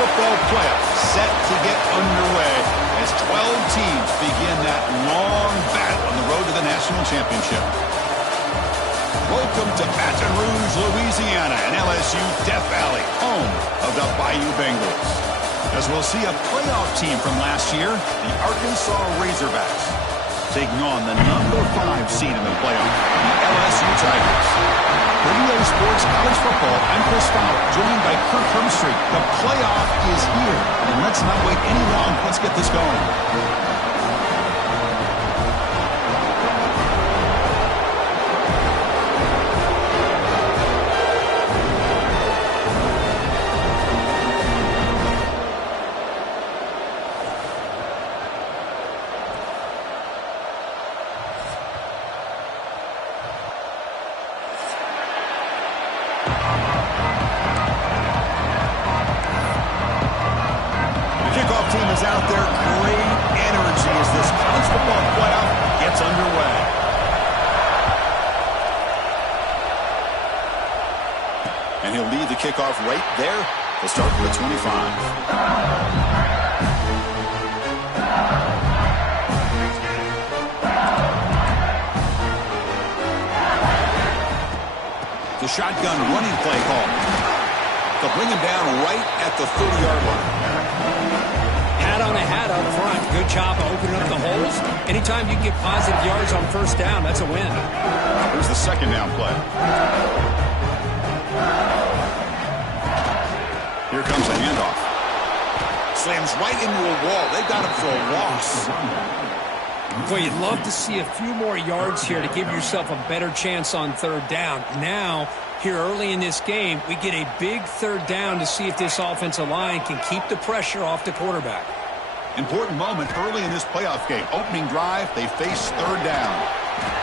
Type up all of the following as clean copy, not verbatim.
football playoffs set to get underway as 12 teams begin that long battle on the road to the national championship. Welcome to Baton Rouge, Louisiana, and LSU Death Valley, home of the Bayou Bengals. As we'll see a playoff team from last year, the Arkansas Razorbacks, taking on the number 5 seed in the playoff, the LSU Tigers. For EA Sports College Football, I'm Chris Fowler, joined by Kirk Herbstreit. The playoff is here, and let's not wait any longer. Let's get this going. Team is out there. Great energy as this college football playoff gets underway. And he'll lead the kickoff right there to start from the 25. The shotgun running play call. They'll bring him down right at the 30-yard line. Hat on a hat up front. Good job of opening up the holes. Anytime you get positive yards on first down, that's a win. Here's the second down play. Here comes a handoff. Slams right into a wall. They got him for a loss. Well, you'd love to see a few more yards here to give yourself a better chance on third down. Now, here early in this game, we get a big third down to see if this offensive line can keep the pressure off the quarterback. Important moment early in this playoff game. Opening drive, they face third down.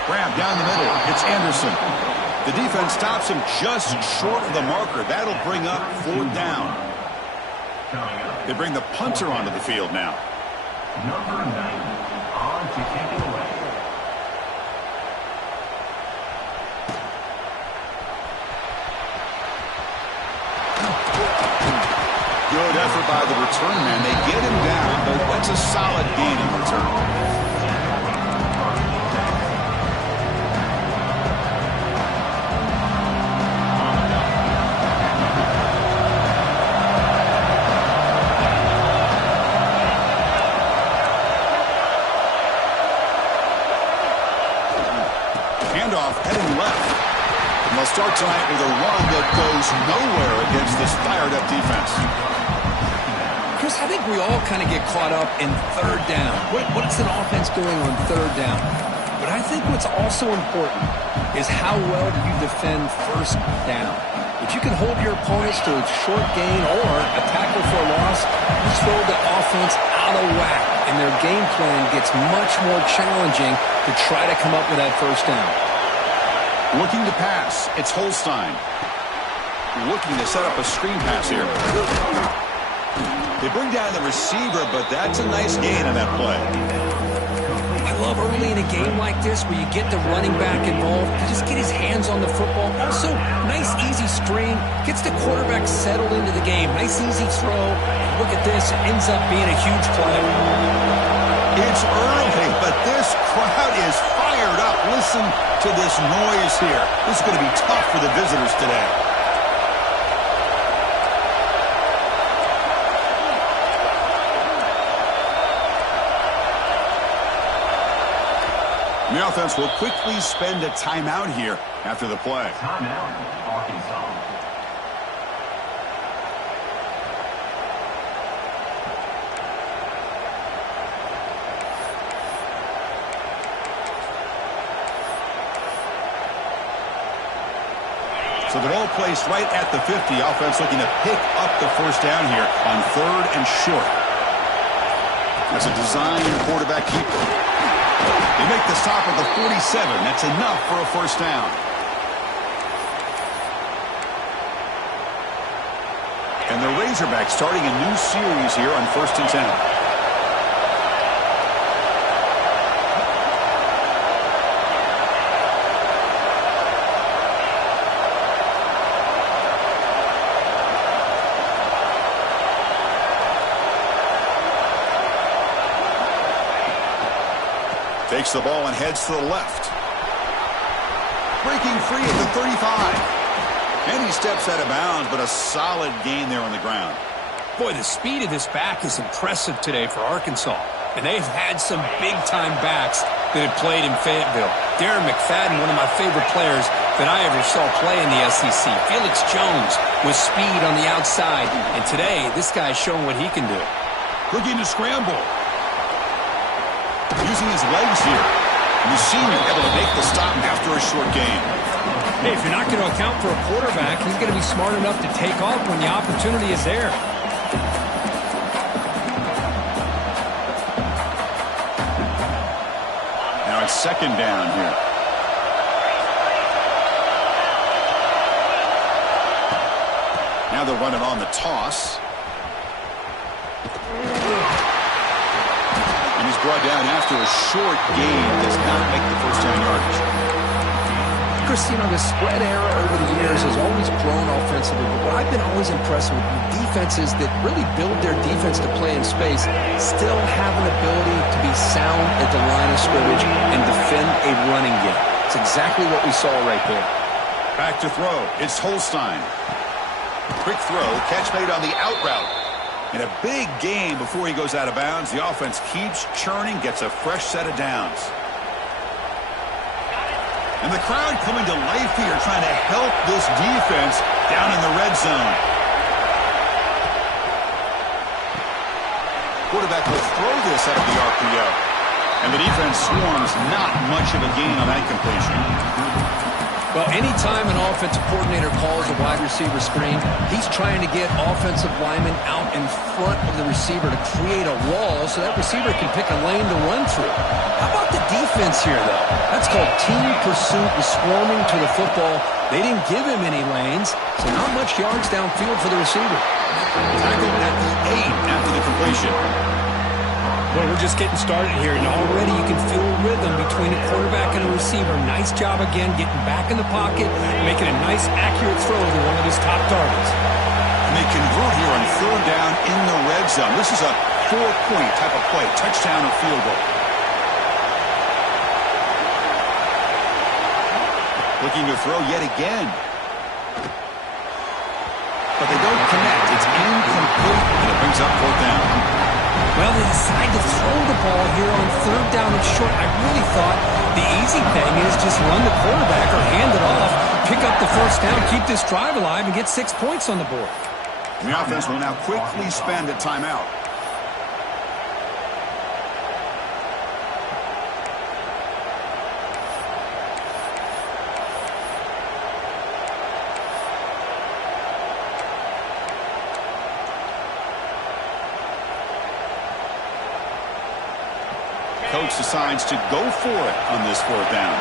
Grab down the middle. It's Anderson. The defense stops him just short of the marker. That'll bring up fourth down. They bring the punter onto the field now. Number 90 on to take it away. Good effort by the return man. They get him down, but that's a solid gain in return. Handoff heading left. And they'll start tonight with a run that goes nowhere against this fired-up defense. Chris, I think we all kind of get caught up in third down. What's an offense doing on third down? But I think what's also important is how well do you defend first down. If you can hold your opponents to a short gain or a tackle for a loss, you throw the offense out of whack, and their game plan gets much more challenging to try to come up with that first down. Looking to pass, it's Holstein. Looking to set up a screen pass here. They bring down the receiver, but that's a nice gain on that play. I love early in a game like this where you get the running back involved to just get his hands on the football. Also, nice easy screen, gets the quarterback settled into the game. Nice easy throw. Look at this, it ends up being a huge play. It's early, but this crowd is fired up. Listen to this noise here. This is going to be tough for the visitors today. The offense will quickly spend a timeout here after the play. Timeout, Arkansas. So they're all placed right at the 50. Offense looking to pick up the first down here on third and short. That's a design quarterback keeper. They make the stop at the 47. That's enough for a first down. And the Razorbacks starting a new series here on 1st and 10. Takes the ball and heads to the left. Breaking free at the 35. And he steps out of bounds, but a solid gain there on the ground. Boy, the speed of this back is impressive today for Arkansas. And they've had some big-time backs that have played in Fayetteville. Darren McFadden, one of my favorite players that I ever saw play in the SEC. Felix Jones with speed on the outside. And today, this guy's showing what he can do. Looking to scramble. Using his legs here. And the senior able to make the stop after a short gain. Hey, if you're not going to account for a quarterback, he's going to be smart enough to take off when the opportunity is there. Now it's second down here. Now they'll run it on the toss. And he's brought down after a short gain. Does not make the first down yardage. Chris, you know, the spread era over the years has always grown offensively, but what I've been always impressed with defenses that really build their defense to play in space still have an ability to be sound at the line of scrimmage and defend a running game. It's exactly what we saw right there. Back to throw. It's Holstein. Quick throw. Catch made on the out route. And a big gain before he goes out of bounds. The offense keeps churning, gets a fresh set of downs. And the crowd coming to life here, trying to help this defense down in the red zone. Quarterback will throw this out of the RPO. And the defense swarms, not much of a gain on that completion. Well, anytime an offensive coordinator calls a wide receiver screen, he's trying to get offensive linemen out in front of the receiver to create a wall so that receiver can pick a lane to run through. How about the defense here, though? That's called team pursuit and swarming to the football. They didn't give him any lanes, so not much yards downfield for the receiver. Tackled at the 8 after the completion. Well, we're just getting started here, and already you can feel a rhythm between a quarterback and a receiver. Nice job again getting back in the pocket, making a nice, accurate throw to one of his top targets. And they convert here on third down in the red zone. This is a 4-point type of play, touchdown or field goal. Looking to throw yet again. But they don't connect. It's incomplete, and it brings up fourth down. Well, they decide to throw the ball here on third down and short. I really thought the easy thing is just run the quarterback or hand it off, pick up the first down, keep this drive alive, and get 6 points on the board. The offense will now quickly spend a timeout. Coach decides to go for it on this fourth down.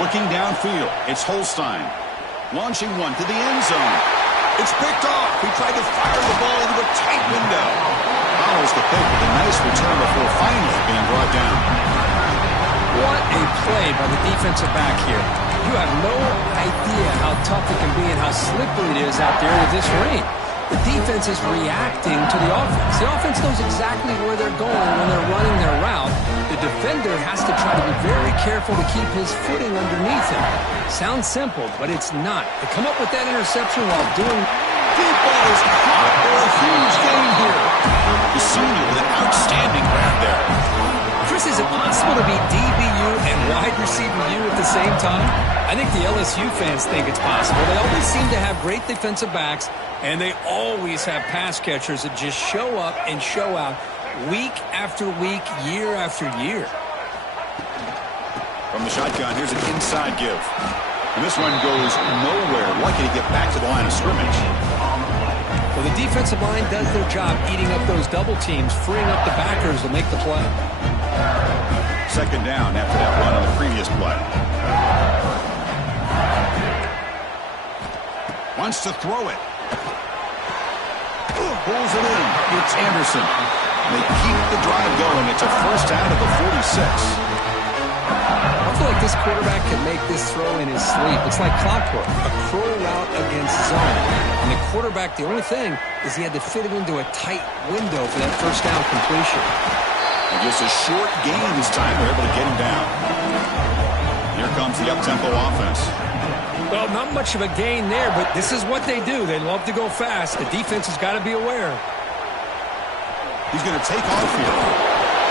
Looking downfield, it's Holstein. Launching one to the end zone. It's picked off. He tried to fire the ball into a tight window. Follows the pick with a nice return before finally being brought down. What a play by the defensive back here. You have no idea how tough it can be and how slippery it is out there with this rain. The defense is reacting to the offense. The offense knows exactly where they're going when they're running their route. The defender has to try to be very careful to keep his footing underneath him. Sounds simple, but it's not. To come up with that interception while doing... Deep ball is caught for a huge gain here. The senior with an outstanding grab there. Chris, is it possible to be DBU and wide receiver U at the same time? I think the LSU fans think it's possible. They always seem to have great defensive backs, and they always have pass catchers that just show up and show out week after week, year after year. From the shotgun, here's an inside give. And this one goes nowhere. Lucky to get back to the line of scrimmage. Well, the defensive line does their job eating up those double teams, freeing up the backers to make the play. Second down after that run on the previous play. Wants to throw it. Pulls it in. It's Anderson. They keep the drive going. It's a first down at the 46. I feel like this quarterback can make this throw in his sleep. It's like clockwork, a crow route against zone. And the quarterback, the only thing is he had to fit it into a tight window for that first down completion. And just a short gain this time. They're able to get him down. Here comes the up-tempo offense. Well, not much of a gain there, but this is what they do. They love to go fast. The defense has got to be aware. He's going to take off here.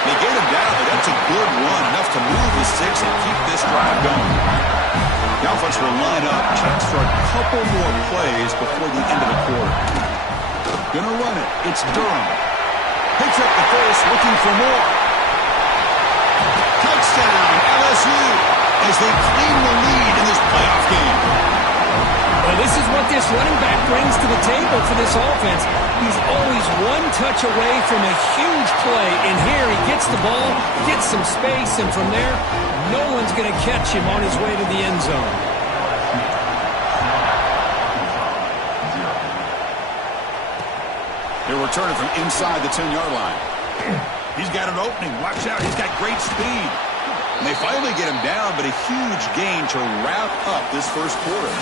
They get him down, but that's a good run, enough to move the sticks and keep this drive going. The offense will line up, chance for a couple more plays before the end of the quarter. Gonna run it. It's Durham. Picks up the first, looking for more. Touchdown, LSU, as they claim the lead in this playoff game. Well, this is what this running back brings to the table for this offense. He's always one touch away from a huge play. And here he gets the ball, gets some space, and from there, no one's going to catch him on his way to the end zone. They're returning from inside the 10-yard line. He's got an opening. Watch out. He's got great speed. And they finally get him down, but a huge gain to wrap up this first quarter.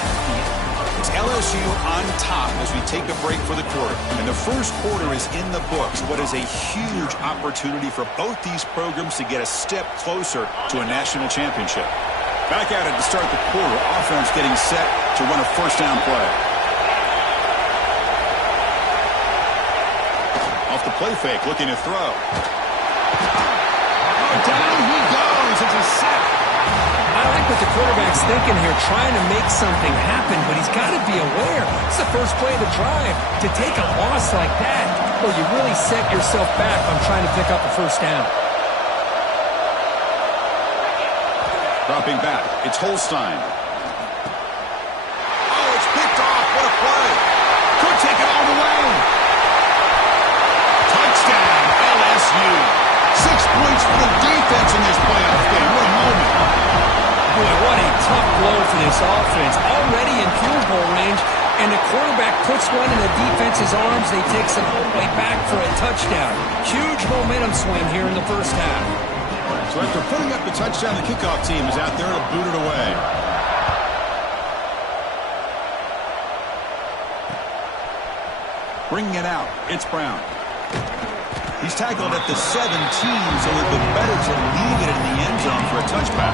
It's LSU on top as we take a break for the quarter. And the first quarter is in the books. What is a huge opportunity for both these programs to get a step closer to a national championship. Back at it to start the quarter. Offense getting set to run a first down play. Off the play fake, looking to throw. Down he goes. It's a sack. I like what the quarterback's thinking here, trying to make something happen, but he's got to be aware. It's the first play of the drive. To take a loss like that, well, you really set yourself back on trying to pick up a first down. Dropping back, it's Holstein. Oh, it's picked off. What a play. Could take it all the way. Touchdown, LSU. 6 points for the defense in this playoff game. What a moment. Boy, what a tough blow for this offense. Already in field goal range, and the quarterback puts one in the defense's arms. They take some all the way back for a touchdown. Huge momentum swing here in the first half. So after putting up the touchdown, the kickoff team is out there to boot it away. Bringing it out, it's Brown. He's tackled at the 17, so it would be better to leave it in the end zone for a touchback.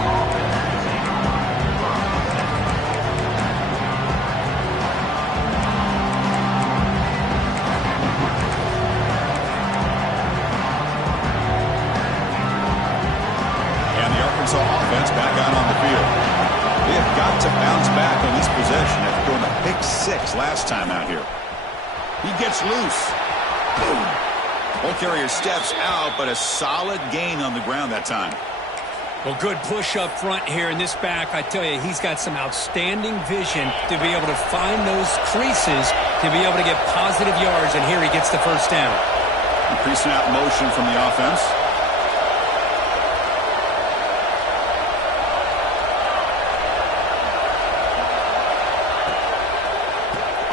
And the Arkansas offense back out on the field. They have got to bounce back on this possession after throwing a pick 6 last time out here. He gets loose. Boom. Ball carrier steps out, but a solid gain on the ground that time. Well, good push up front here in this back. I tell you, he's got some outstanding vision to be able to find those creases, to be able to get positive yards, and here he gets the first down. Increasing out motion from the offense.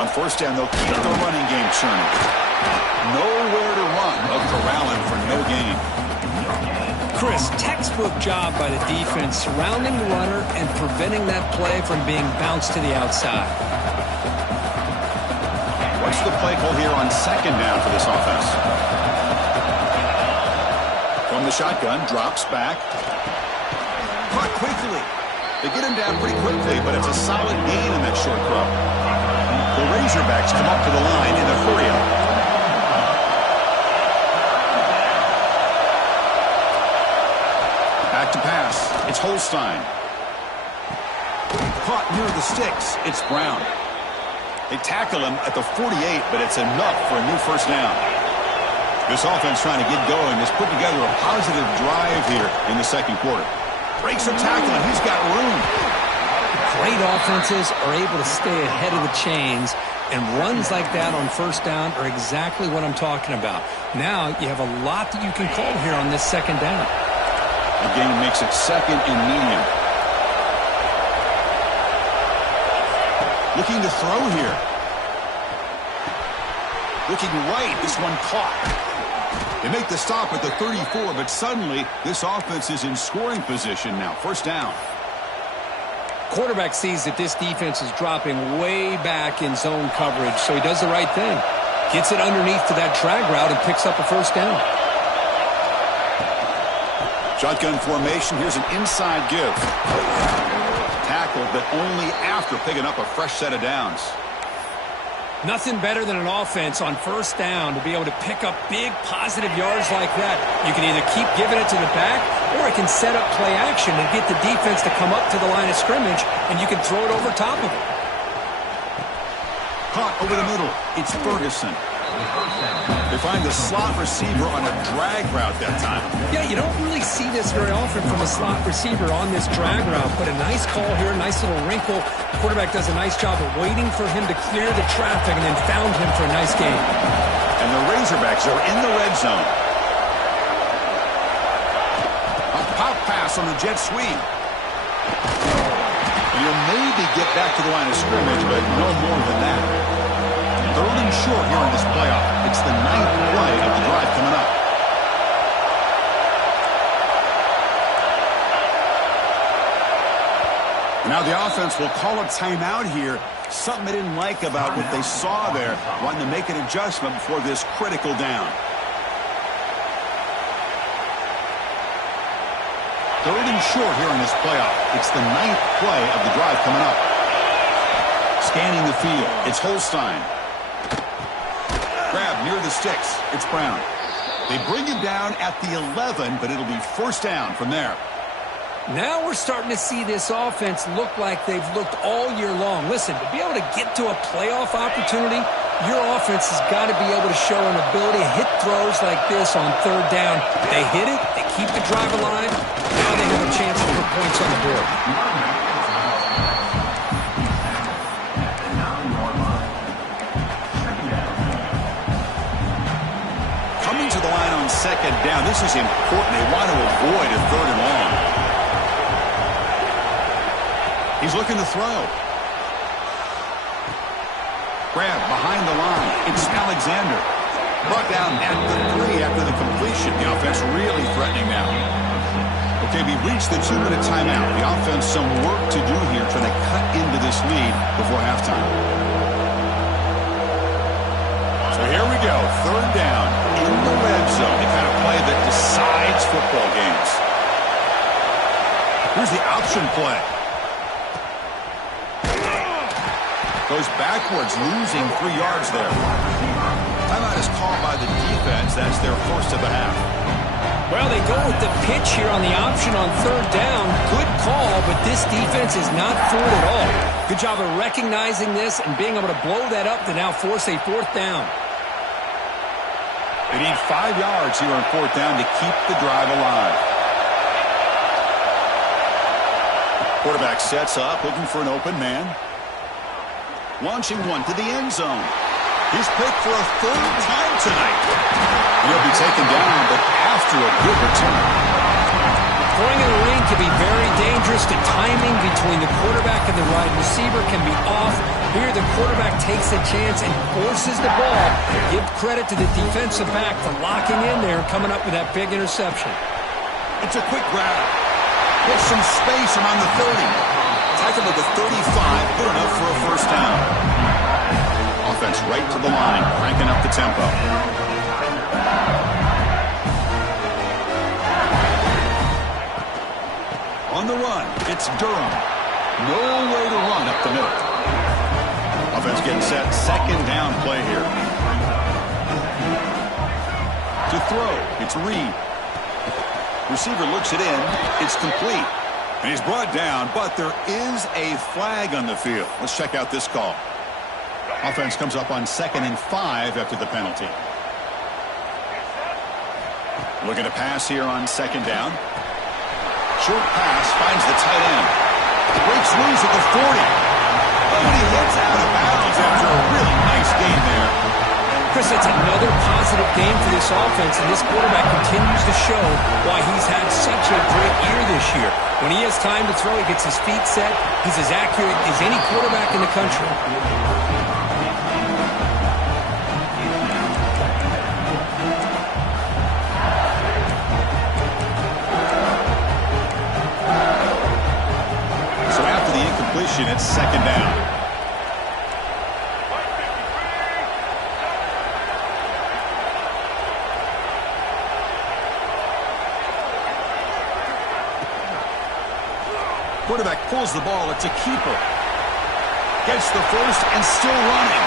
On first down, they'll keep the running game churning. Nowhere to run. They'll corral him for no gain. Chris, textbook job by the defense surrounding the runner and preventing that play from being bounced to the outside. What's the play call here on second down for this offense? From the shotgun, drops back. Caught quickly. They get him down pretty quickly, but it's a solid gain in that short throw. The Razorbacks come up to the line in a hurry-up. Back to pass. It's Holstein. Caught near the sticks. It's Brown. They tackle him at the 48, but it's enough for a new first down. This offense trying to get going has put together a positive drive here in the second quarter. Breaks are tackling. He's got room. Great offenses are able to stay ahead of the chains, and runs like that on first down are exactly what I'm talking about. Now you have a lot that you can call here on this second down. Again, makes it second and medium. Looking to throw here. Looking right. This one caught. They make the stop at the 34, but suddenly this offense is in scoring position now. First down. Quarterback sees that this defense is dropping way back in zone coverage, so he does the right thing. Gets it underneath to that drag route and picks up a first down. Shotgun formation. Here's an inside give. Tackled, but only after picking up a fresh set of downs. Nothing better than an offense on first down to be able to pick up big positive yards like that. You can either keep giving it to the back, or it can set up play action and get the defense to come up to the line of scrimmage, and you can throw it over top of it. Caught over the middle. It's Ferguson. They find the slot receiver on a drag route that time. Yeah, you don't really see this very often from a slot receiver on this drag route, but a nice call here, nice little wrinkle. The quarterback does a nice job of waiting for him to clear the traffic and then found him for a nice gain. And the Razorbacks are in the red zone. A pop pass on the jet sweep. And he'll maybe get back to the line of scrimmage, but no more than that. Third and short here in this playoff. It's the 9th play of the drive coming up. Now the offense will call a timeout here. Something they didn't like about what they saw there. Wanting to make an adjustment before this critical down. Third and short here in this playoff. It's the 9th play of the drive coming up. Scanning the field. It's Holstein. Grab near the sticks. It's Brown. They bring him down at the 11, but it'll be first down from there. Now we're starting to see this offense look like they've looked all year long. Listen, to be able to get to a playoff opportunity, your offense has got to be able to show an ability to hit throws like this on third down. They hit it, they keep the drive alive, now they have a chance to put points on the board. Coming to the line on second down, this is important. They want to avoid a third and long. He's looking to throw. Grab behind the line. It's Alexander. Brought down at the 3 after the completion. The offense really threatening now. Okay, we reached the 2-minute timeout. The offense some work to do here trying to cut into this lead before halftime. So here we go. Third down in the red zone. The kind of play that decides football games. Here's the option play. Goes backwards, losing 3 yards there. Timeout is called by the defense. That's their first of the half. Well, they go with the pitch here on the option on third down. Good call, but this defense is not for it at all. Good job of recognizing this and being able to blow that up to now force a fourth down. They need 5 yards here on fourth down to keep the drive alive. Quarterback sets up, looking for an open man. Launching one to the end zone. He's picked for a third time tonight. He'll be taken down, but after a good return. Throwing in the ring can be very dangerous. The timing between the quarterback and the wide receiver can be off. Here, the quarterback takes a chance and forces the ball. Give credit to the defensive back for locking in there and coming up with that big interception. It's a quick grab. Gets some space around the 30. Tackled at the 35, good enough for a first down. Offense right to the line, cranking up the tempo. On the run, it's Durham. Nowhere to run up the middle. Offense getting set, second down play here. To throw, it's Reed. Receiver looks it in, it's complete. And he's brought down, but there is a flag on the field. Let's check out this call. Offense comes up on 2nd and 5 after the penalty. Looking to pass here on second down. Short pass, finds the tight end. Breaks loose at the 40. And he hits out of bounds after a really nice game there. Chris, that's another positive game for this offense, and this quarterback continues to show why he's had such a great year this year. When he has time to throw, he gets his feet set. He's as accurate as any quarterback in the country. So after the incompletion, it's second down. Quarterback pulls the ball. It's a keeper. Gets the first and still running.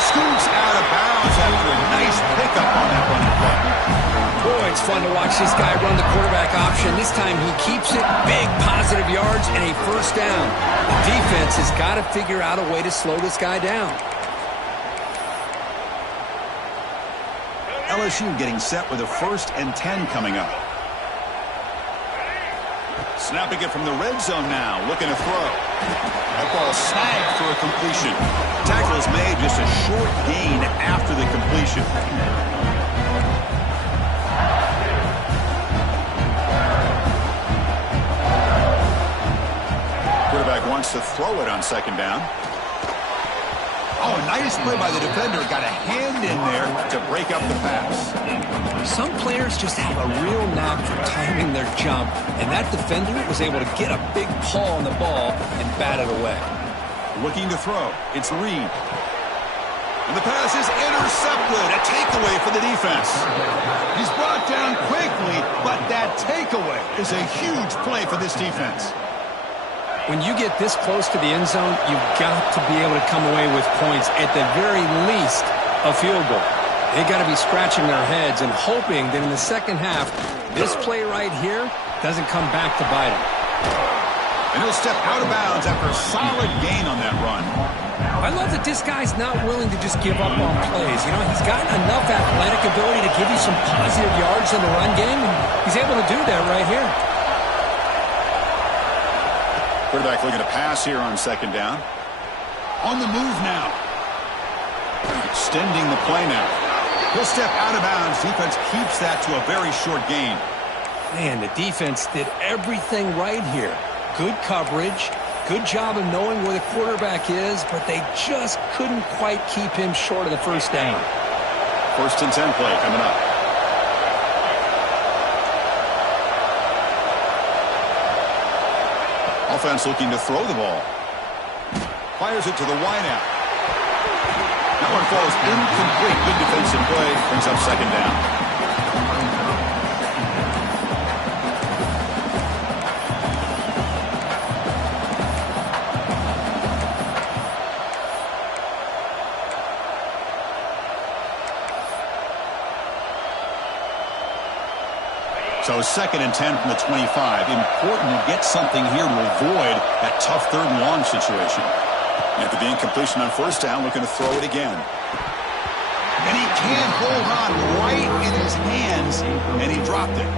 Scoots out of bounds after a nice pickup on that running play. Boy, it's fun to watch this guy run the quarterback option. This time he keeps it, big positive yards, and a first down. The defense has got to figure out a way to slow this guy down. LSU getting set with a 1st and 10 coming up. Snapping it from the red zone now, looking to throw. That ball snagged for a completion. Tackle is made, just a short gain after the completion. Quarterback wants to throw it on 2nd down. Oh, a nice play by the defender. Got a hand in there to break up the pass. Some players just have a real knack for timing their jump, and that defender was able to get a big paw on the ball and bat it away. Looking to throw. It's Reed. And the pass is intercepted. A takeaway for the defense. He's brought down quickly, but that takeaway is a huge play for this defense. When you get this close to the end zone, you've got to be able to come away with points, at the very least, a field goal. They got to be scratching their heads and hoping that in the second half, this play right here doesn't come back to bite him. And he'll step out of bounds after a solid gain on that run. I love that this guy's not willing to just give up on plays. You know, he's got enough athletic ability to give you some positive yards in the run game, and he's able to do that right here. Quarterback looking to pass here on 2nd down. On the move now. Extending the play now. He'll step out of bounds. Defense keeps that to a very short gain. Man, the defense did everything right here. Good coverage, good job of knowing where the quarterback is, but they just couldn't quite keep him short of the first down. 1st and 10 play coming up. Offense looking to throw the ball. Fires it to the wideout. That one falls incomplete. Good defensive play. Brings up 2nd down. So 2nd and 10 from the 25. Important to get something here to avoid that tough 3rd and long situation. After the incompletion on 1st down, looking to throw it again. And he can't hold on right in his hands, and he dropped it.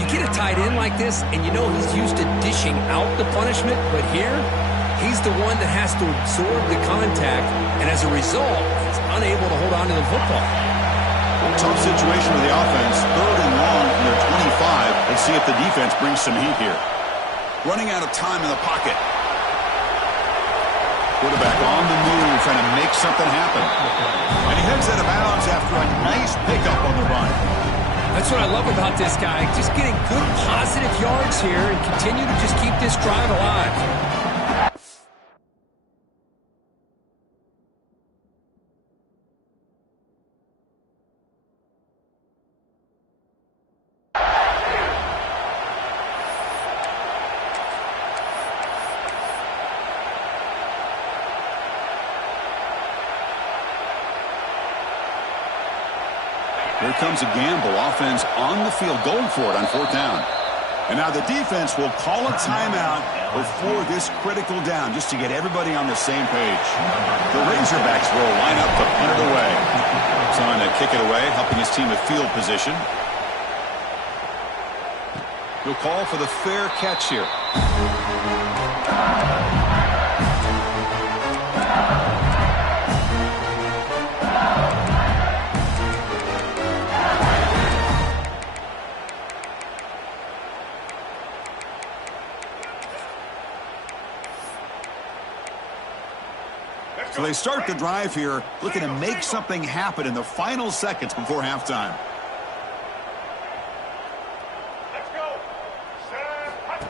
You get a tight end like this, and you know he's used to dishing out the punishment, but here, he's the one that has to absorb the contact, and as a result, he's unable to hold on to the football. Tough situation with the offense. 3rd and long from their 25. Let's see if the defense brings some heat here. Running out of time in the pocket. Quarterback on the move, trying to make something happen. And he heads out of bounds after a nice pickup on the run. That's what I love about this guy. Just getting good positive yards here and continue to just keep this drive alive. Here comes a gamble. Offense on the field going for it on 4th down. And now the defense will call a timeout before this critical down just to get everybody on the same page. The Razorbacks will line up to punt it away. Trying to kick it away, helping his team with field position. He'll call for the fair catch here. So they start the drive here, looking to make something happen in the final seconds before halftime.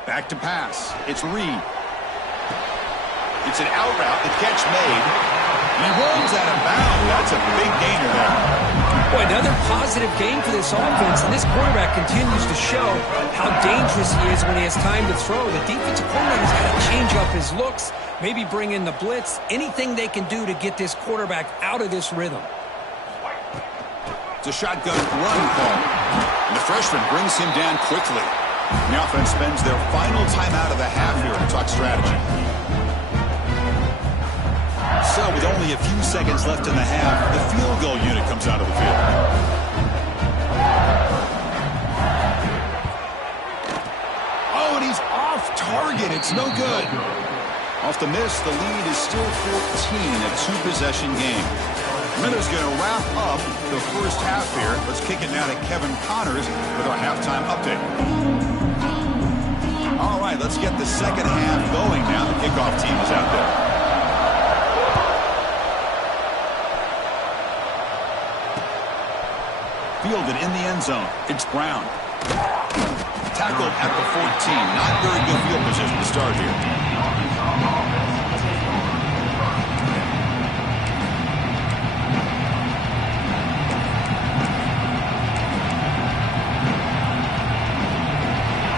Back to pass. It's Reed. It's an out route. The catch made. He runs out of bounds. That's a big gainer there. Boy, another positive game for this offense, and this quarterback continues to show how dangerous he is when he has time to throw. The defensive coordinator's got to change up his looks, maybe bring in the blitz, anything they can do to get this quarterback out of this rhythm. It's a shotgun run call, and the freshman brings him down quickly. The offense spends their final timeout of the half here to talk strategy. So with only a few seconds left in the half, the field goal unit comes out of the field. Oh, and he's off target. It's no good. Off the miss, the lead is still 14, a two-possession game. Miller's going to wrap up the first half here. Let's kick it now to Kevin Connors with our halftime update. All right, let's get the second half going now. The kickoff team is out there. Fielded in the end zone. It's Brown. Tackled at the 14. Not very good field position to start here.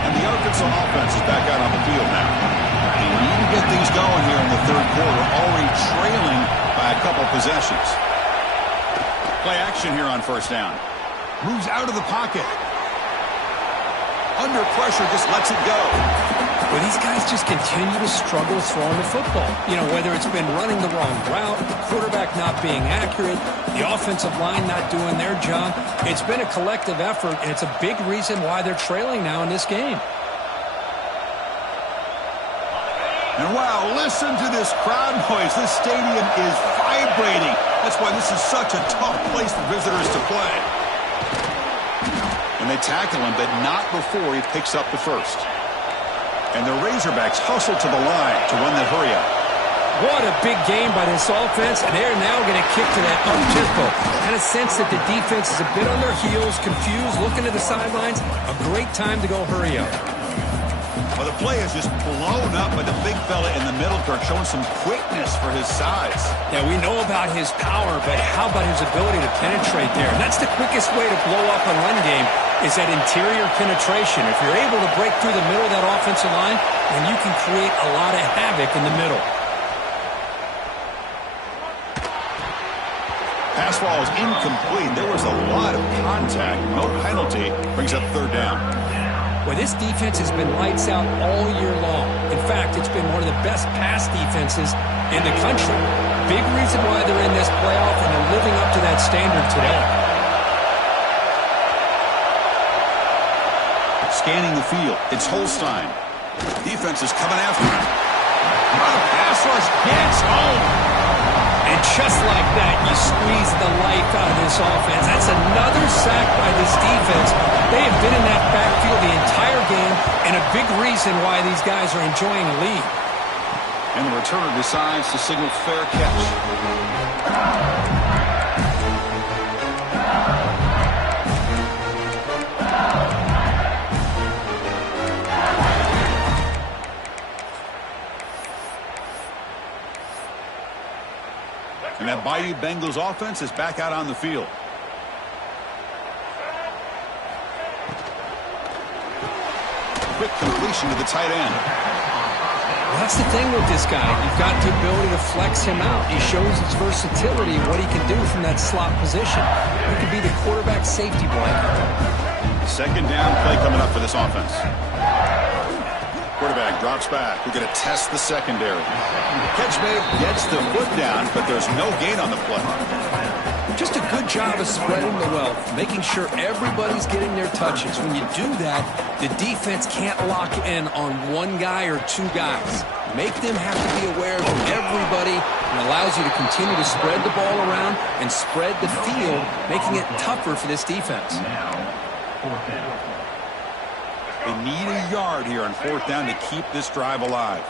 And the Arkansas offense is back out on the field now. They need to get things going here in the third quarter, already trailing by a couple possessions. Play action here on first down. Moves out of the pocket. Under pressure, just lets it go. Well, these guys just continue to struggle throwing the football. You know, whether it's been running the wrong route, the quarterback not being accurate, the offensive line not doing their job. It's been a collective effort, and it's a big reason why they're trailing now in this game. And wow, listen to this crowd noise. This stadium is vibrating. That's why this is such a tough place for visitors to play. And they tackle him, but not before he picks up the first. And the Razorbacks hustle to the line to run that hurry up. What a big game by this offense, and they're now going to kick to that up-tempo. Kind of sense that the defense is a bit on their heels, confused, looking to the sidelines. A great time to go hurry up. Well, the play is just blown up by the big fella in the middle, Kirk, showing some quickness for his size. Yeah, we know about his power, but how about his ability to penetrate there? And that's the quickest way to blow up a run game, is that interior penetration. If you're able to break through the middle of that offensive line, then you can create a lot of havoc in the middle. Pass ball is incomplete. There was a lot of contact. No penalty. Brings up third down. Well, this defense has been lights out all year long. In fact, it's been one of the best pass defenses in the country. Big reason why they're in this playoff, and they're living up to that standard today. Scanning the field. It's Holstein. Defense is coming after him. Oh, pass rush gets home. And just like that, you squeeze the life out of this offense. That's another sack by this defense. They have been in that backfield the entire game, and a big reason why these guys are enjoying a lead. And the returner decides to signal fair catch. And that Bayou Bengals offense is back out on the field. Quick completion to the tight end. Well, that's the thing with this guy. You've got the ability to flex him out. He shows his versatility, what he can do from that slot position. He could be the quarterback safety blanket. Second down play coming up for this offense. Quarterback drops back. We're going to test the secondary. Catch made, gets the foot down, but there's no gain on the play. Just a good job of spreading the wealth, making sure everybody's getting their touches. When you do that, the defense can't lock in on one guy or two guys. Make them have to be aware of everybody, and allows you to continue to spread the ball around and spread the field, making it tougher for this defense. They need a yard here on fourth down to keep this drive alive.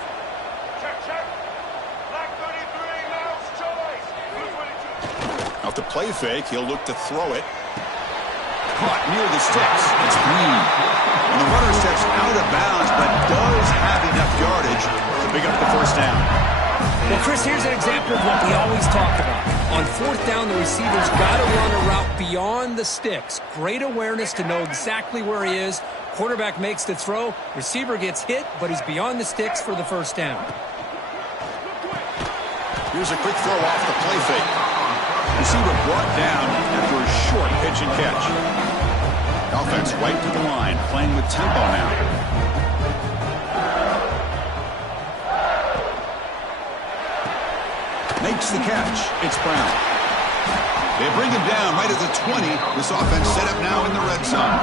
Off the play fake, he'll look to throw it. Caught near the sticks. It's Green. And the runner steps out of bounds, but does have enough yardage to pick up the first down. Well, Chris, here's an example of what we always talk about. On fourth down, the receiver's got to run a route beyond the sticks. Great awareness to know exactly where he is. Quarterback makes the throw. Receiver gets hit, but he's beyond the sticks for the first down. Here's a quick throw off the play fake. Receiver brought down after a short pitch and catch. Offense right to the line, playing with tempo now. Makes the catch. It's Brown. They bring him down right at the 20. This offense set up now in the red zone.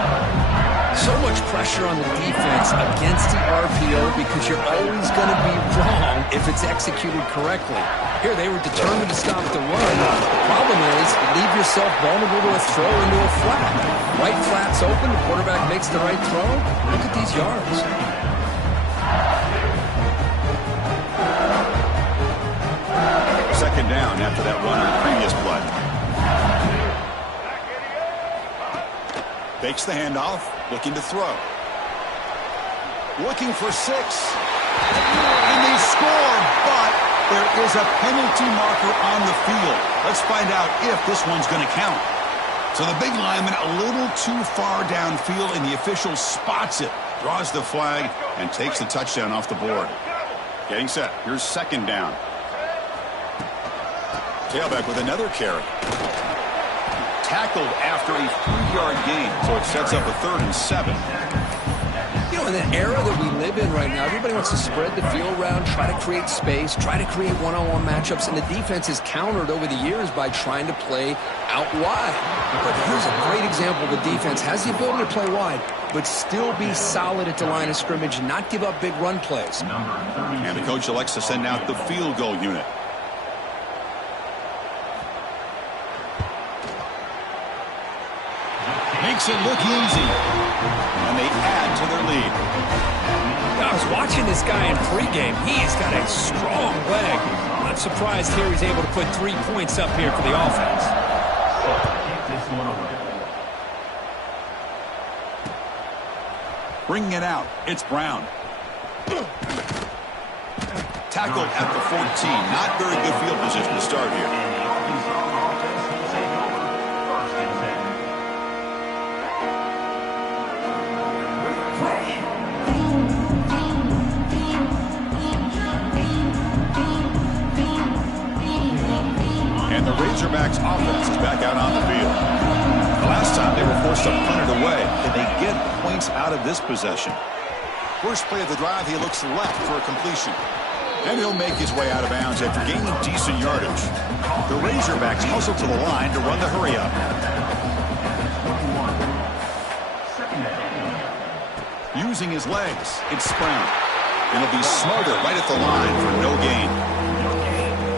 So much pressure on the defense against the RPO because you're always going to be wrong if it's executed correctly. Here, they were determined to stop the run. The problem is, leave yourself vulnerable to a throw into a flat. Right flat's open, the quarterback makes the right throw. Look at these yards. Second down after that run on the previous play. Fakes the handoff, looking to throw. Looking for 6. And they score, but there is a penalty marker on the field. Let's find out if this one's going to count. So the big lineman a little too far downfield, and the official spots it, draws the flag, and takes the touchdown off the board. Getting set. Here's second down. Tailback with another carry. Tackled after a 3-yard gain, so it sets up a 3rd and 7. You know, in the era that we live in right now, everybody wants to spread the field around, try to create space, try to create one-on-one matchups, and the defense is countered over the years by trying to play out wide. But here's a great example. The defense has the ability to play wide, but still be solid at the line of scrimmage, not give up big run plays. And the coach elects to send out the field goal unit. Makes it look easy. And they add to their lead. I was watching this guy in pregame. He's got a strong leg. I'm not surprised here he's able to put 3 points up here for the offense. Bringing it out, it's Brown. Tackled at the 14. Not very good field position to start here. And the Razorbacks offense is back out on the field. The last time they were forced to punt it away. Can they get points out of this possession? First play of the drive, he looks left for a completion. And he'll make his way out of bounds after gaining decent yardage. The Razorbacks hustle to the line to run the hurry up. Using his legs, it's Brown. And he'll be smothered right at the line for no gain.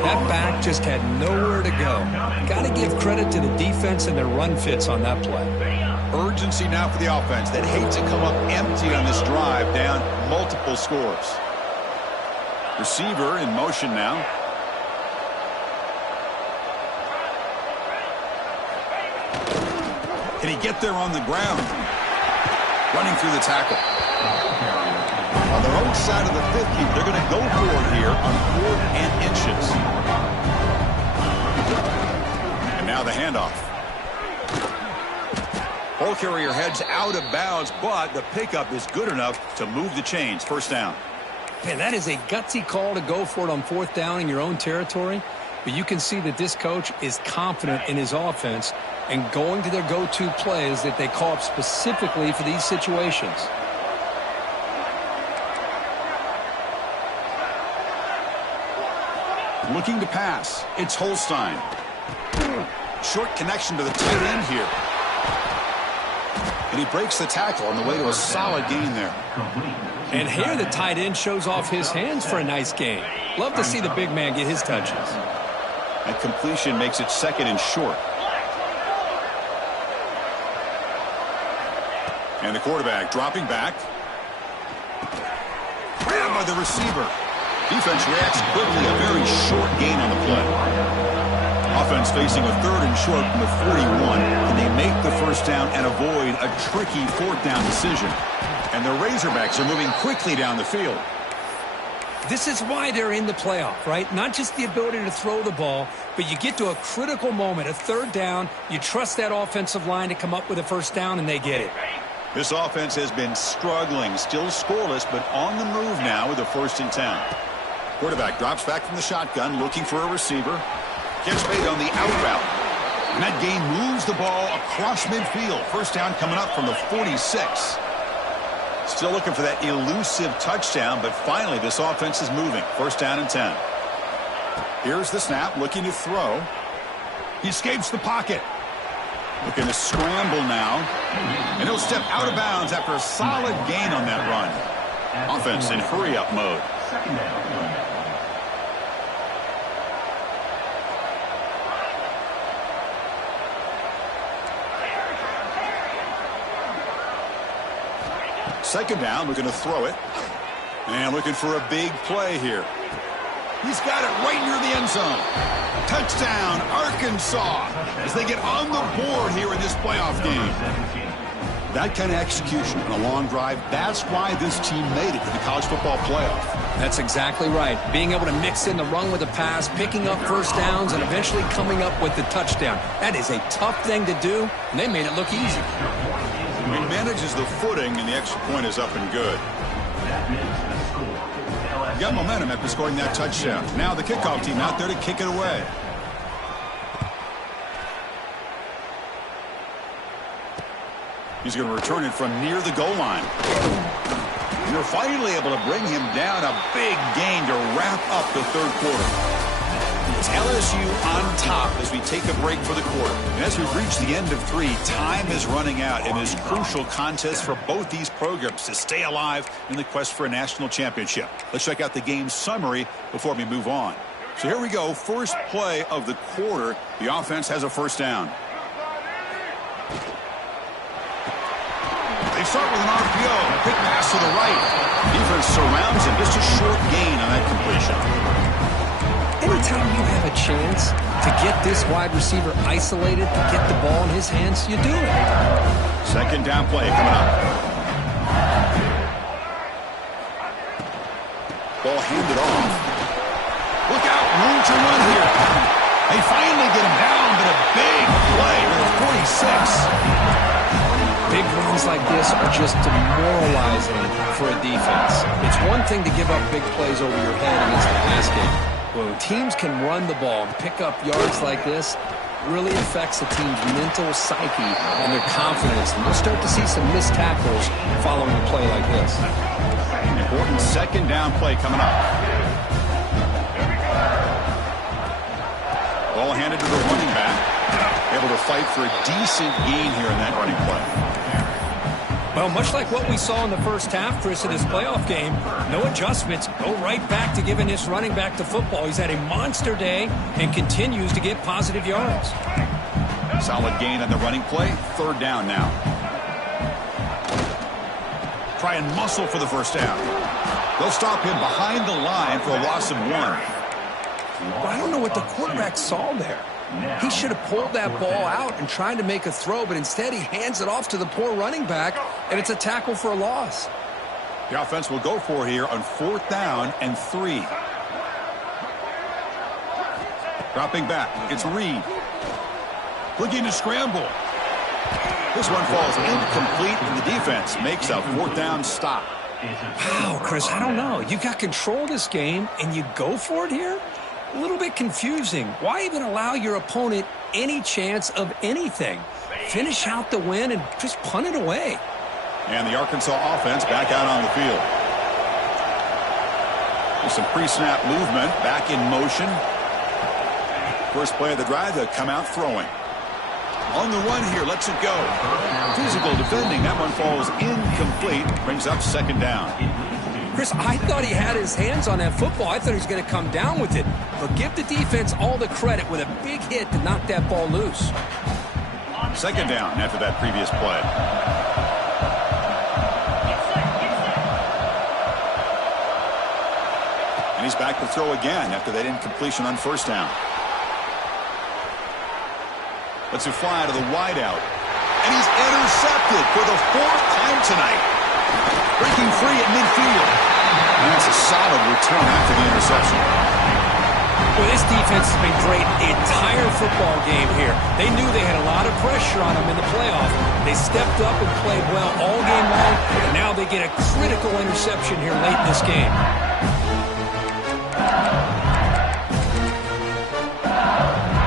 That back just had nowhere to go. Got to give credit to the defense and their run fits on that play. Urgency now for the offense that hates to come up empty on this drive, down multiple scores. Receiver in motion now. Can he get there on the ground? Running through the tackle. On their own side of the 50, they're going to go for it here on 4th and inches. And now the handoff. Ball carrier heads out of bounds, but the pickup is good enough to move the chains. First down. Man, that is a gutsy call to go for it on 4th down in your own territory. But you can see that this coach is confident in his offense and going to their go-to plays that they call up specifically for these situations. Looking to pass. It's Holstein. Short connection to the tight end here. And he breaks the tackle on the way to a solid gain there. And here the tight end shows off his hands for a nice gain. Love to see the big man get his touches. That completion makes it 2nd and short. And the quarterback dropping back. Grabbed by the receiver. Defense reacts quickly. A very short gain on the play. Offense facing a 3rd and short from the 41. Can they make the first down and avoid a tricky 4th down decision? And the Razorbacks are moving quickly down the field. This is why they're in the playoff, right? Not just the ability to throw the ball, but you get to a critical moment, a third down, you trust that offensive line to come up with a first down, and they get it. This offense has been struggling, still scoreless, but on the move now with a 1st and 10. Quarterback drops back from the shotgun, looking for a receiver. Gets made on the out route. And that gain moves the ball across midfield. First down coming up from the 46. Still looking for that elusive touchdown, but finally this offense is moving. 1st down and 10. Here's the snap, looking to throw. He escapes the pocket. Looking to scramble now. And he'll step out of bounds after a solid gain on that run. Offense in hurry-up mode. Second down, looking to throw it. And looking for a big play here. He's got it right near the end zone. Touchdown, Arkansas, as they get on the board here in this playoff game. That kind of execution on a long drive, that's why this team made it to the college football playoff. That's exactly right. Being able to mix in the run with the pass, picking up first downs, and eventually coming up with the touchdown. That is a tough thing to do, and they made it look easy. He manages the footing, and the extra point is up and good. He got momentum after scoring that touchdown. Now the kickoff team out there to kick it away. He's going to return it from near the goal line. You're finally able to bring him down. A big gain to wrap up the third quarter. It's LSU on top as we take a break for the quarter. And as we've reached the end of 3, time is running out in this crucial contest for both these programs to stay alive in the quest for a national championship. Let's check out the game summary before we move on. So here we go. First play of the quarter. The offense has a first down. They start with an RPO. A quick pass to the right. Defense surrounds him. Just a short gain on that completion. Anytime you have a chance to get this wide receiver isolated, to get the ball in his hands, you do it. Second down play coming up. Ball handed off. Look out, room to run here. They finally get him down, but a big play to the 46. Big runs like this are just demoralizing for a defense. It's one thing to give up big plays over your head against the pass game. When teams can run the ball and pick up yards like this, it really affects the team's mental psyche and their confidence. And we'll start to see some missed tackles following a play like this. An important second down play coming up. Ball handed to the running back. Able to fight for a decent gain here in that running play. Well, much like what we saw in the first half, Chris, of this playoff game, no adjustments. Go right back to giving this running back to football. He's had a monster day and continues to get positive yards. Solid gain on the running play. Third down now. Try and muscle for the first down. They'll stop him behind the line for a loss of 1. Well, I don't know what the quarterback saw there. He should have pulled that ball out and tried to make a throw, but instead he hands it off to the poor running back, and it's a tackle for a loss. The offense will go for here on 4th down and 3. Dropping back, it's Reed. Looking to scramble. This one falls incomplete, and the defense makes a 4th down stop. Wow, Chris, I don't know. You got control of this game, and you go for it here? A little bit confusing. Why even allow your opponent any chance of anything? Finish out the win and just punt it away. And the Arkansas offense back out on the field. With some pre-snap movement, back in motion. First play of the drive, they'll come out throwing. On the run here, lets it go. Physical defending, that one falls incomplete, brings up second down. Chris, I thought he had his hands on that football. I thought he was going to come down with it. But give the defense all the credit with a big hit to knock that ball loose. Second down after that previous play. And he's back to throw again after that incompletion on first down. Lets it fly to the wideout. And he's intercepted for the 4th time tonight. Breaking free at midfield. And that's a solid return after the interception. Well, this defense has been great the entire football game here. They knew they had a lot of pressure on them in the playoff. They stepped up and played well all game long, and now they get a critical interception here late in this game.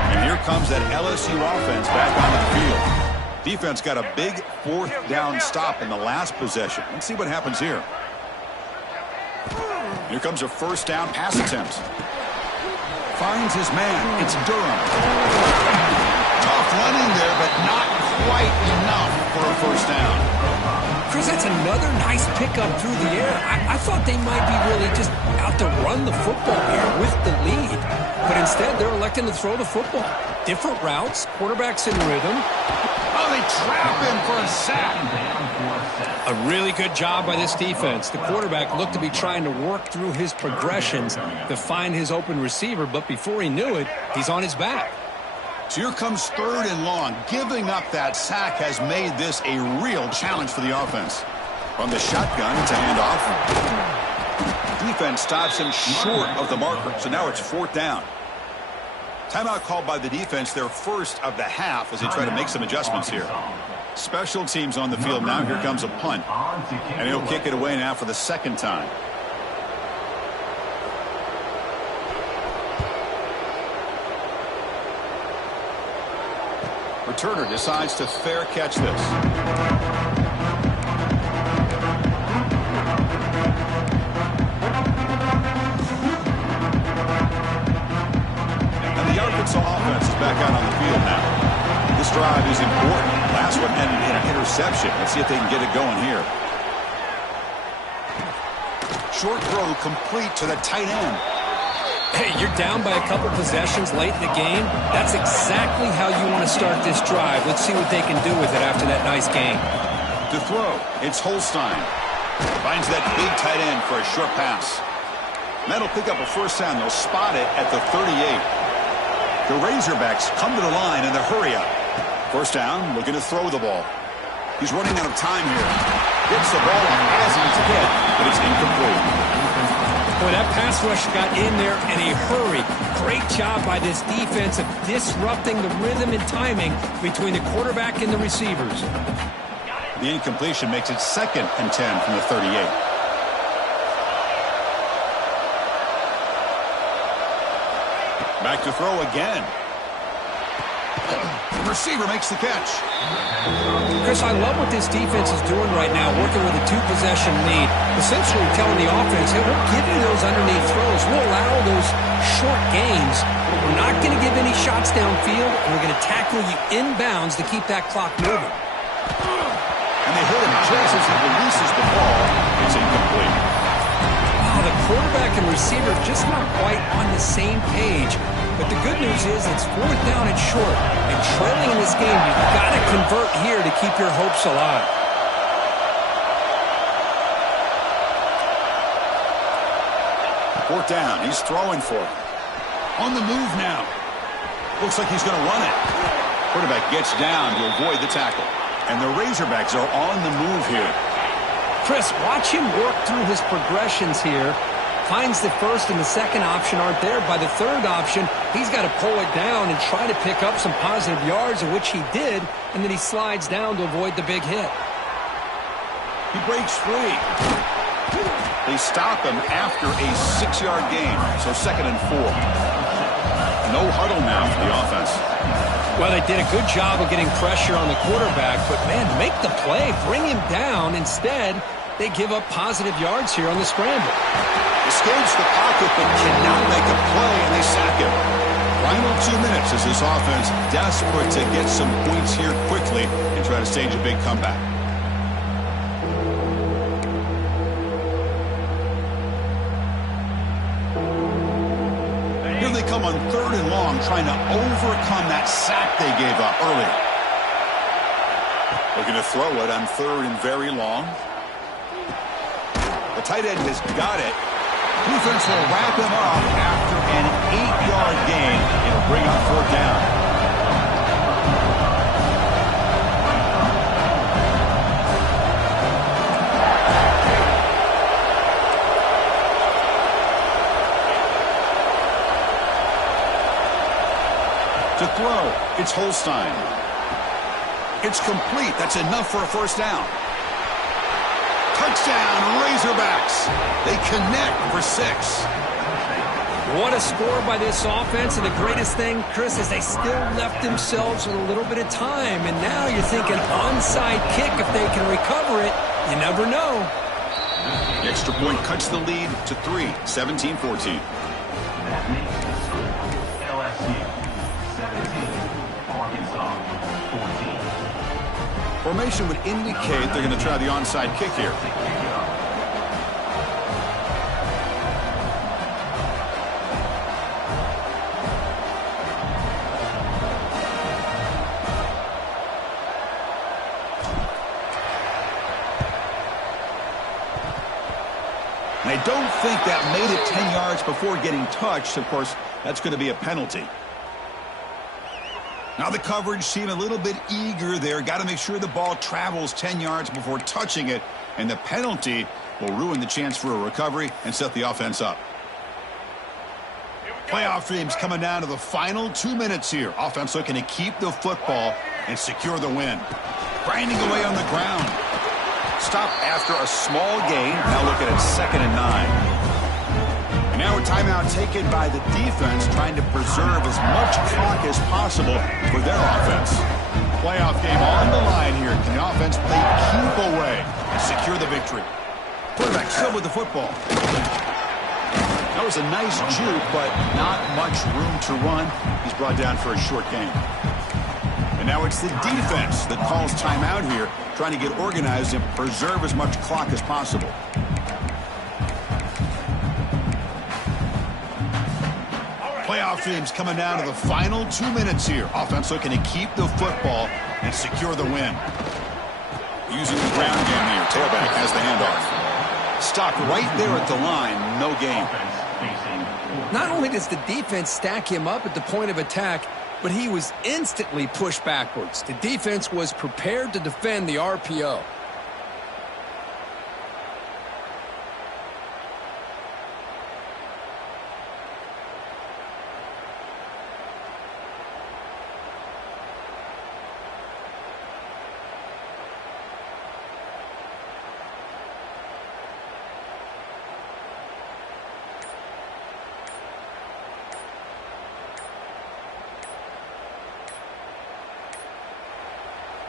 And here comes that LSU offense back onto the field. Defense got a big fourth down stop in the last possession. Let's see what happens here. Here comes a first down pass attempt. Finds his man. It's Durham. Tough running there, but not quite enough for a first down. Chris, that's another nice pickup through the air. I thought they might be really just out to run the football here with the lead. But instead, they're electing to throw the football. Different routes, quarterback's in rhythm. Oh, they trap him for a sack. A really good job by this defense. The quarterback looked to be trying to work through his progressions to find his open receiver, but before he knew it, he's on his back. So here comes third and long. Giving up that sack has made this a real challenge for the offense. From the shotgun, it's a handoff. Defense stops him short of the marker, so now it's fourth down. Timeout called by the defense, their first of the half, as they try to make some adjustments here. Special teams on the field now. Here comes a punt. And he'll kick it away now for the second time. Returner decides to fair catch this. The Arkansas offense is back out on the field now. This drive is important. Last one ended in an interception. Let's see if they can get it going here. Short throw complete to the tight end. Hey, you're down by a couple possessions late in the game. That's exactly how you want to start this drive. Let's see what they can do with it after that nice game. To throw, it's Holstein. Finds that big tight end for a short pass. That'll pick up a first down. They'll spot it at the 38. The Razorbacks come to the line in the hurry-up. First down, looking to throw the ball. He's running out of time here. Gets the ball as he's hit, but it's incomplete. Boy, that pass rush got in there in a hurry. Great job by this defense of disrupting the rhythm and timing between the quarterback and the receivers. The incompletion makes it 2nd and 10 from the 38. Back to throw again. The receiver makes the catch. Chris, I love what this defense is doing right now, working with a two-possession lead. Essentially telling the offense, hey, we'll give you those underneath throws. We'll allow those short gains. We're not going to give any shots downfield, and we're going to tackle you inbounds to keep that clock moving. And they hit him just as he releases the ball. It's incomplete. Wow, the quarterback and receiver just not quite on the same page. But the good news is it's fourth down and short. And trailing in this game, you've got to convert here to keep your hopes alive. Fourth down. He's throwing for it. On the move now. Looks like he's going to run it. Quarterback gets down to avoid the tackle. And the Razorbacks are on the move here. Chris, watch him work through his progressions here. Finds the first and the second option aren't there. By the third option, he's got to pull it down and try to pick up some positive yards, of which he did, and then he slides down to avoid the big hit. He breaks free. They stop him after a 6-yard gain, so 2nd and 4. No huddle now for the offense. Well, they did a good job of getting pressure on the quarterback, but, man, make the play, bring him down. Instead, they give up positive yards here on the scramble. Escapes the pocket but cannot make a play, and they sack him. Final 2 minutes as this offense desperate to get some points here quickly and try to stage a big comeback. Here they come on 3rd and long, trying to overcome that sack they gave up earlier. Looking to throw it on 3rd and very long. The tight end has got it. Defense will wrap him up after an 8-yard gain. It'll bring up 4th down. It's Holstein. It's complete. That's enough for a first down. Touchdown, Razorbacks. They connect for 6. What a score by this offense, and the greatest thing, Chris, is they still left themselves with a little bit of time, and now you're thinking onside kick if they can recover it. You never know. The extra point cuts the lead to 3, 17-14. That makes the score LSU 17, Arkansas 14. Formation would indicate they're going to try the onside kick here. And I don't think that made it 10 yards before getting touched. Of course, that's going to be a penalty. Now the coverage seemed a little bit eager there. Got to make sure the ball travels 10 yards before touching it. And the penalty will ruin the chance for a recovery and set the offense up. Playoff dreams coming down to the final 2 minutes here. Offense looking to keep the football and secure the win. Grinding away on the ground. Stop after a small gain. Now looking at 2nd and 9. And now a timeout taken by the defense, trying to preserve as much clock as possible for their offense. Playoff game on the line here. Can the offense play keep away and secure the victory? Quarterback still with the football. That was a nice juke, but not much room to run. He's brought down for a short gain. And now it's the defense that calls timeout here, trying to get organized and preserve as much clock as possible. Playoff teams coming down to the final 2 minutes here. Offense looking to keep the football and secure the win. Using the ground game here. Tailback has the handoff. Stopped right there at the line. No gain. Not only does the defense stack him up at the point of attack, but he was instantly pushed backwards. The defense was prepared to defend the RPO.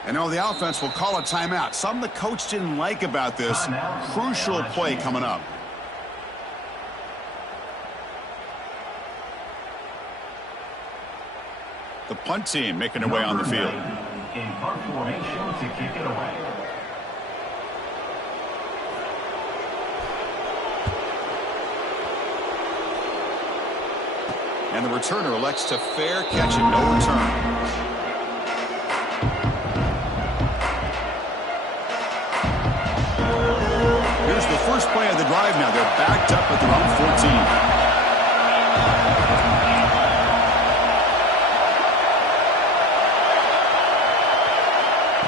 And now the offense will call a timeout. Something the coach didn't like about this. Crucial play coming up. The punt team making their way on the field. In punt formation to kick it away. And the returner elects to fair catch it. No return. Here's the first play of the drive now. They're backed up at their own 14.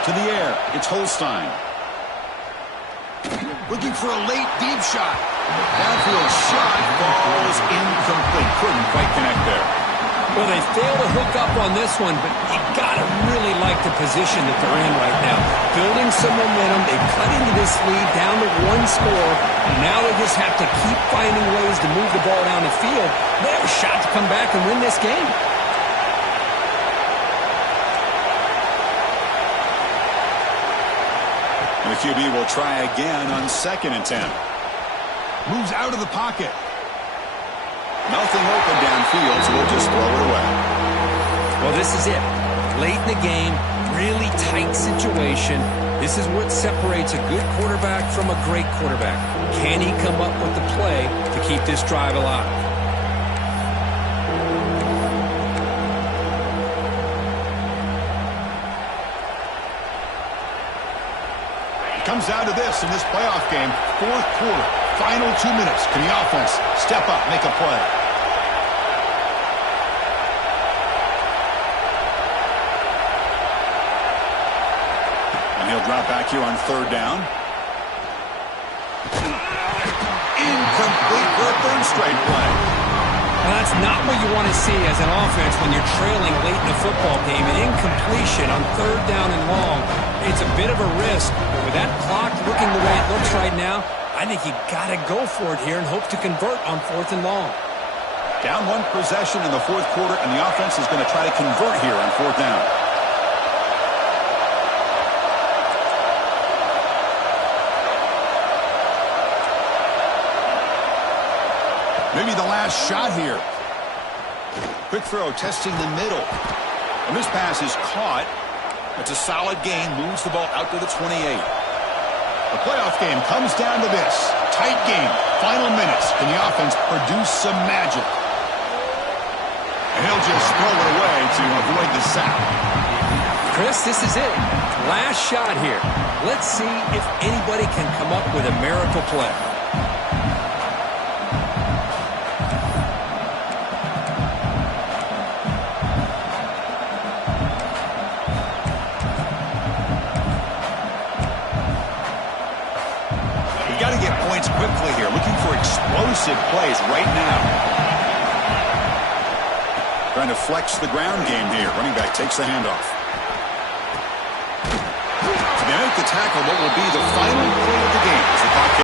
To the air, it's Holstein. Looking for a late deep shot. Downfield shot falls incomplete. Couldn't quite connect there. Well, they failed to hook up on this one, but you got to really like the position that they're in right now. Building some momentum. They cut into this lead down to 1 score. And now they just have to keep finding ways to move the ball down the field. They have a shot to come back and win this game. And the QB will try again on 2nd and 10. Moves out of the pocket. Nothing open downfield, so we'll just throw it away. Well, this is it. Late in the game, really tight situation. This is what separates a good quarterback from a great quarterback. Can he come up with the play to keep this drive alive? It comes down to this in this playoff game. 4th quarter, final 2 minutes. Can the offense step up, make a play? And he'll drop back here on 3rd down. Incomplete for a 3rd straight play. Well, that's not what you want to see as an offense when you're trailing late in a football game. An incompletion on third down and long. It's a bit of a risk, but with that clock looking the way it looks right now, I think you got to go for it here and hope to convert on 4th and long. Down one possession in the fourth quarter, and the offense is going to try to convert here on 4th down. Maybe the last shot here. Quick throw, testing the middle. And this pass is caught. It's a solid gain, moves the ball out to the 28. The playoff game comes down to this. Tight game, final minutes. Can the offense produce some magic? And he'll just throw it away to avoid the sack. Chris, this is it. Last shot here. Let's see if anybody can come up with a miracle play. Got to get points quickly here. Looking for explosive plays right now. Trying to flex the ground game here. Running back takes the handoff. To make the tackle, what will be the final play of the game as the clock